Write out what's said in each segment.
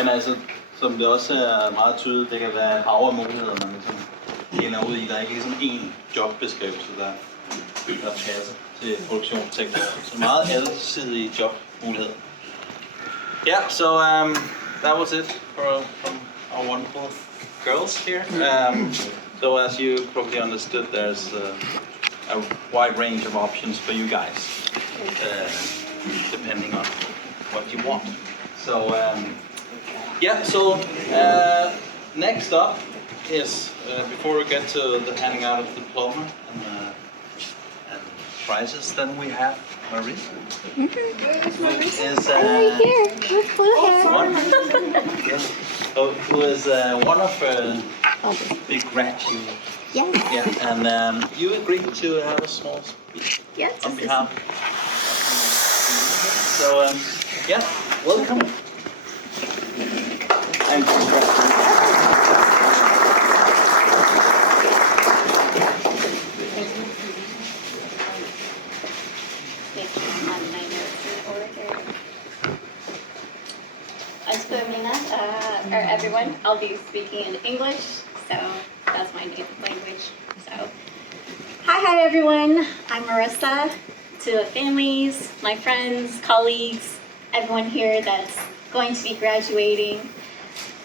Men altså, som det også er meget tydeligt, det kan være et hav af muligheder, man ligesom kender ud i. Der er ikke ligesom én jobbeskrivelse, der passer til produktionsteknologi. Så meget alsidige jobmuligheder. Yeah, so that was it from our wonderful girls here. So as you probably understood, there's a wide range of options for you guys, depending on what you want. So yeah, so next up is, before we get to the handing out of diploma and prizes, then we have Marissa. Is right here. who is one of the graduates. Yes. Yeah, and you agreed to have a small speech on behalf. So yeah, welcome. And or everyone, I'll be speaking in English, so that's my native language. So, hi everyone, I'm Marissa. To the families, my friends, colleagues, everyone here that's going to be graduating.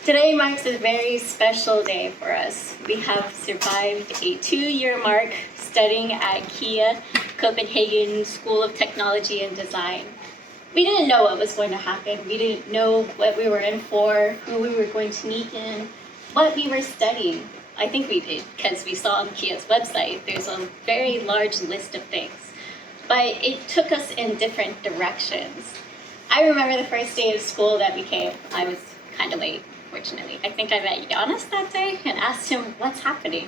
Today marks a very special day for us. We have survived a 2-year mark studying at KEA, Copenhagen School of Technology and Design. We didn't know what was going to happen. We didn't know what we were in for, who we were going to meet in, what we were studying. I think we did, because we saw on KEA's website, there's a very large list of things. But it took us in different directions. I remember the first day of school that we came. I was kind of late, fortunately. I think I met Giannis that day and asked him, what's happening?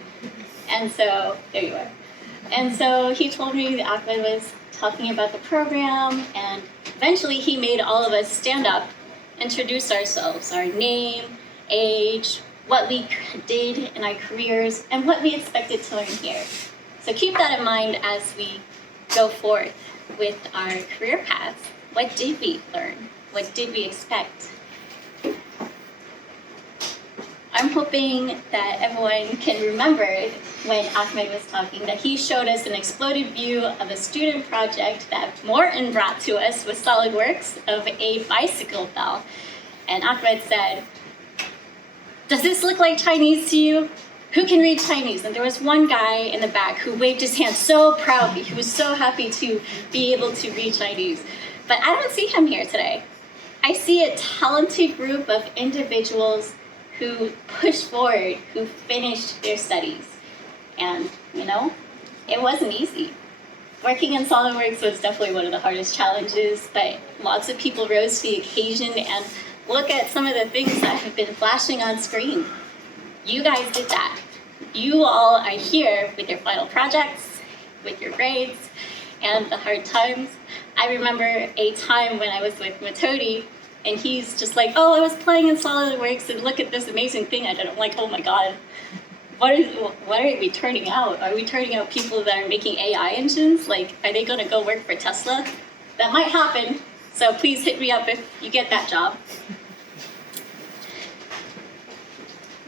And so, there you are. And so he told me that Ahmed was talking about the program, and eventually he made all of us stand up, introduce ourselves, our name, age, what we did in our careers, and what we expected to learn here. So keep that in mind as we go forth with our career paths. What did we learn? What did we expect? I'm hoping that everyone can remember when Ahmed was talking that he showed us an exploded view of a student project that Morton brought to us with SolidWorks of a bicycle bell. And Ahmed said, does this look like Chinese to you? Who can read Chinese? And there was one guy in the back who waved his hand so proudly. He was so happy to be able to read Chinese. But I don't see him here today. I see a talented group of individuals who pushed forward, who finished their studies. And, you know, it wasn't easy. Working in SolidWorks was definitely one of the hardest challenges, but lots of people rose to the occasion, and look at some of the things that have been flashing on screen. You guys did that. You all are here with your final projects, with your grades, and the hard times. I remember a time when I was with Matodi, and he's just like, oh, I was playing in SolidWorks, and look at this amazing thing I did. I'm like, oh my God, what are we turning out? Are we turning out people that are making AI engines? Like, are they gonna go work for Tesla? That might happen, so please hit me up if you get that job.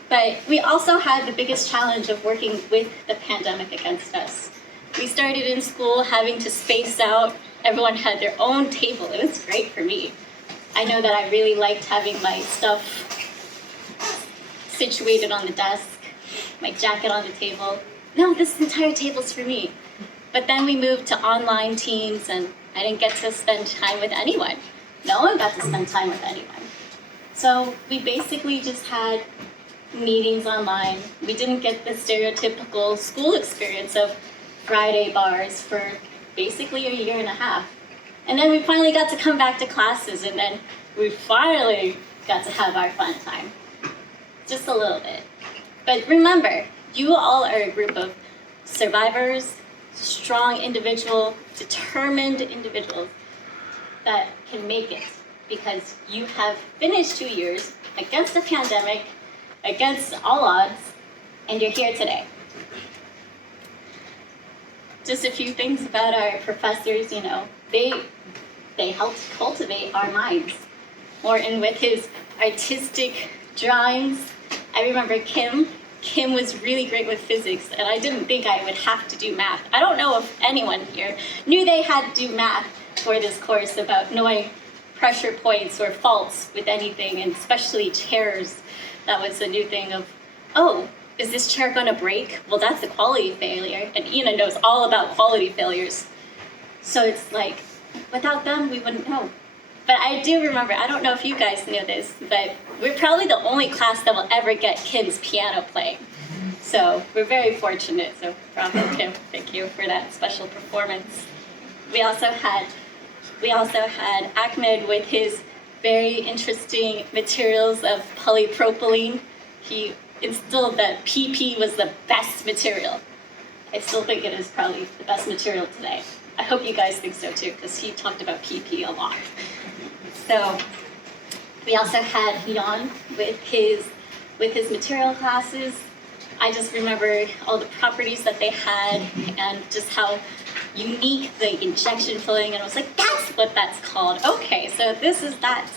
But we also had the biggest challenge of working with the pandemic against us. We started in school having to space out. Everyone had their own table. It was great for me. I know that I really liked having my stuff situated on the desk, my jacket on the table. No, this entire table's for me. But then we moved to online teams, and I didn't get to spend time with anyone. No one got to spend time with anyone. So we basically just had meetings online. We didn't get the stereotypical school experience of Friday bars for basically a year and a half. And then we finally got to come back to classes, and then we finally got to have our fun time. Just a little bit. But remember, you all are a group of survivors, strong individuals, determined individuals that can make it, because you have finished 2 years against the pandemic, against all odds, and you're here today. Just a few things about our professors, you know, they helped cultivate our minds. Morton with his artistic drawings. I remember Kim. Kim was really great with physics, and I didn't think I would have to do math. I don't know if anyone here knew they had to do math for this course about knowing pressure points or faults with anything, and especially chairs. That was a new thing of, oh, is this chair gonna break? Well, that's a quality failure, and Ina knows all about quality failures. So it's like, without them, we wouldn't know. But I do remember, I don't know if you guys know this, but we're probably the only class that will ever get Kim's piano playing. So we're very fortunate, so bravo Kim, thank you for that special performance. We also had Ahmed with his very interesting materials of polypropylene. He instilled that PP was the best material. I still think it is probably the best material today. I hope you guys think so too, because he talked about PP a lot. So we also had Jan with his material classes. I just remember all the properties that they had and just how unique the injection filling, and I was like, that's what that's called. Okay, so this is that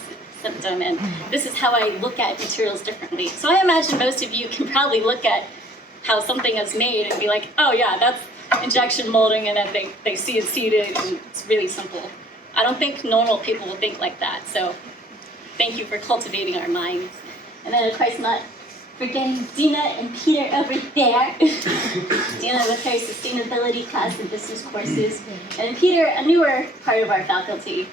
symptom, and this is how I look at materials differently. So I imagine most of you can probably look at how something is made and be like, oh yeah, that's injection molding, and then they CNC'd it, and it's really simple. I don't think normal people will think like that, so thank you for cultivating our minds. And then of course not forgetting Dina and Peter over there. Dina with her sustainability class and business courses. And Peter, a newer part of our faculty,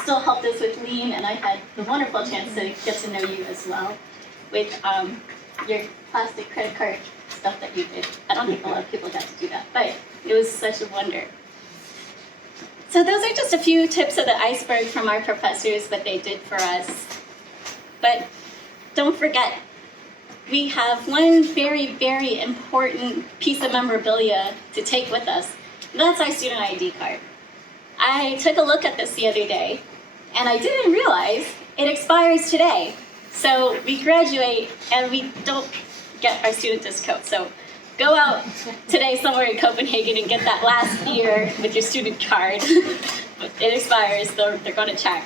still helped us with Lean, and I had the wonderful chance to get to know you as well with your plastic credit card stuff that you did. I don't think a lot of people got to do that, but it was such a wonder. So those are just a few tips of the iceberg from our professors, what they did for us. But don't forget, we have one very, very important piece of memorabilia to take with us, and that's our student ID card. I took a look at this the other day, and I didn't realize it expires today. So we graduate, and we don't get our student discount. So go out today somewhere in Copenhagen and get that last year with your student card. It expires, they're gonna check.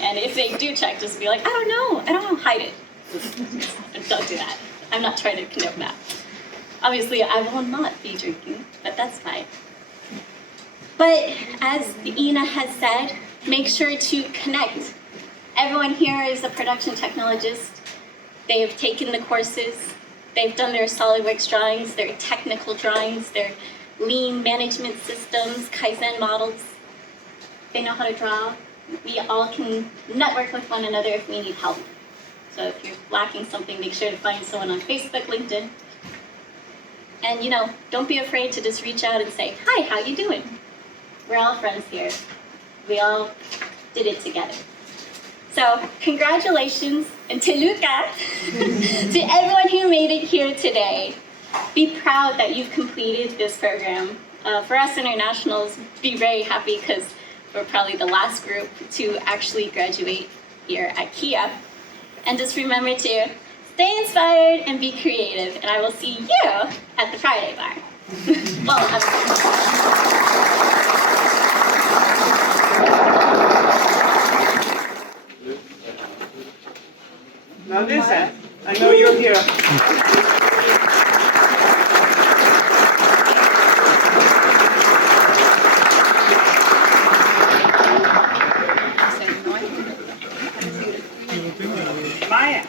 And if they do check, just be like, I don't know, hide it. Don't do that. I'm not trying to condone that. Obviously, I will not be drinking, but that's fine. But as Ina has said, make sure to connect. Everyone here is a production technologist. They have taken the courses. They've done their SolidWorks drawings, their technical drawings, their lean management systems, Kaizen models. They know how to draw. We all can network with one another if we need help. So if you're lacking something, make sure to find someone on Facebook, LinkedIn. And don't be afraid to just reach out and say, hi, how you doing? We're all friends here. We all did it together. So congratulations, and to Luca, to everyone who made it here today. Be proud that you've completed this program. For us internationals, be very happy because we're probably the last group to actually graduate here at KEA. And just remember to stay inspired and be creative, and I will see you at the Friday bar. Now listen, I know you're here. Maya.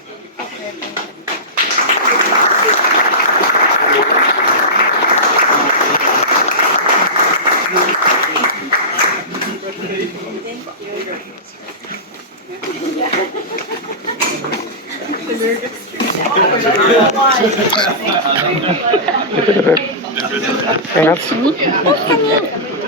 Congrats.